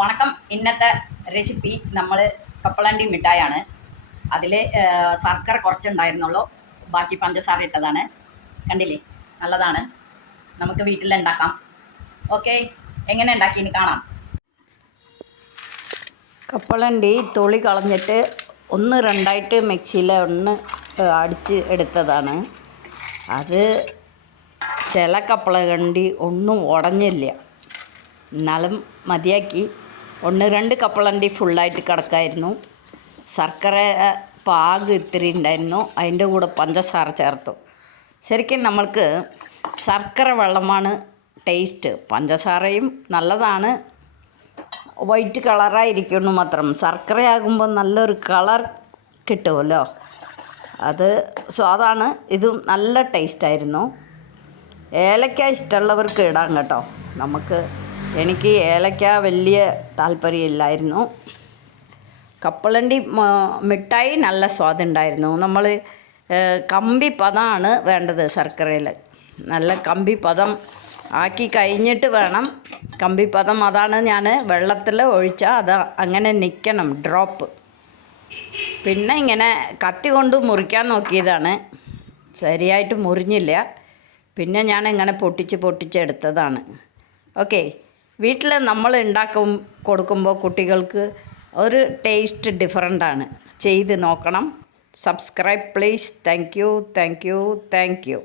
വണക്കം. ഇന്നത്തെ റെസിപ്പി നമ്മൾ കപ്പലണ്ടി മിഠായാണ്. അതിൽ ശർക്കര കുറച്ചുണ്ടായിരുന്നുള്ളൂ, ബാക്കി പഞ്ചസാര ഇട്ടതാണ്. കണ്ടില്ലേ, നല്ലതാണ്. നമുക്ക് വീട്ടിലുണ്ടാക്കാം. ഓക്കെ, എങ്ങനെ ഉണ്ടാക്കിയെന്ന് കാണാം. കപ്പലണ്ടി തൊളി കളഞ്ഞിട്ട് ഒന്ന് രണ്ടായിട്ട് മിക്സിയിൽ അടിച്ച് എടുത്തതാണ്. അത് ചില കപ്പലണ്ടി ഒന്നും ഉടഞ്ഞില്ല, എന്നാലും മതിയാക്കി. രണ്ട് കപ്പലണ്ടി ഫുള്ളായിട്ട് കിടക്കായിരുന്നു. ശർക്കര പാക് ഇത്തിരി ഉണ്ടായിരുന്നു, അതിൻ്റെ കൂടെ പഞ്ചസാര ചേർത്തു. ശരിക്കും നമ്മൾക്ക് ശർക്കര വെള്ളമാണ് ടേസ്റ്റ്. പഞ്ചസാരയും നല്ലതാണ്, വൈറ്റ് കളറായിരിക്കുന്നു മാത്രം. ശർക്കരയാകുമ്പോൾ നല്ലൊരു കളർ കിട്ടുമല്ലോ, അത് സ്വാദാണ്. ഇതും നല്ല ടേസ്റ്റായിരുന്നു. ഏലക്ക ഇഷ്ടമുള്ളവർക്ക് ഇടാം കേട്ടോ. എനിക്ക് ഏലക്ക വലിയ താല്പര്യമില്ലായിരുന്നു. കപ്പലണ്ടി മിഠായി നല്ല സ്വാദുണ്ടായിരുന്നു. നമ്മൾ കമ്പി പദമാണ് വേണ്ടത് ശർക്കരയിൽ. നല്ല കമ്പി പദം ആക്കി കഴിഞ്ഞിട്ട് വേണം. കമ്പി പദം അതാണ് ഞാൻ വെള്ളത്തിൽ ഒഴിച്ചാൽ അത് അങ്ങനെ നിൽക്കണം, ഡ്രോപ്പ്. പിന്നെ ഇങ്ങനെ കത്തി കൊണ്ട് മുറിക്കാൻ നോക്കിയതാണ്, ശരിയായിട്ട് മുറിഞ്ഞില്ല. പിന്നെ ഞാൻ ഇങ്ങനെ പൊട്ടിച്ചെടുത്തതാണ്. ഓക്കെ, വീട്ടിൽ നമ്മൾ കൊടുക്കുമ്പോൾ കുട്ടികൾക്ക് ഒരു ടേസ്റ്റ് ഡിഫറൻ്റാണ്. ചെയ്ത് നോക്കണം. Subscribe please. Thank you.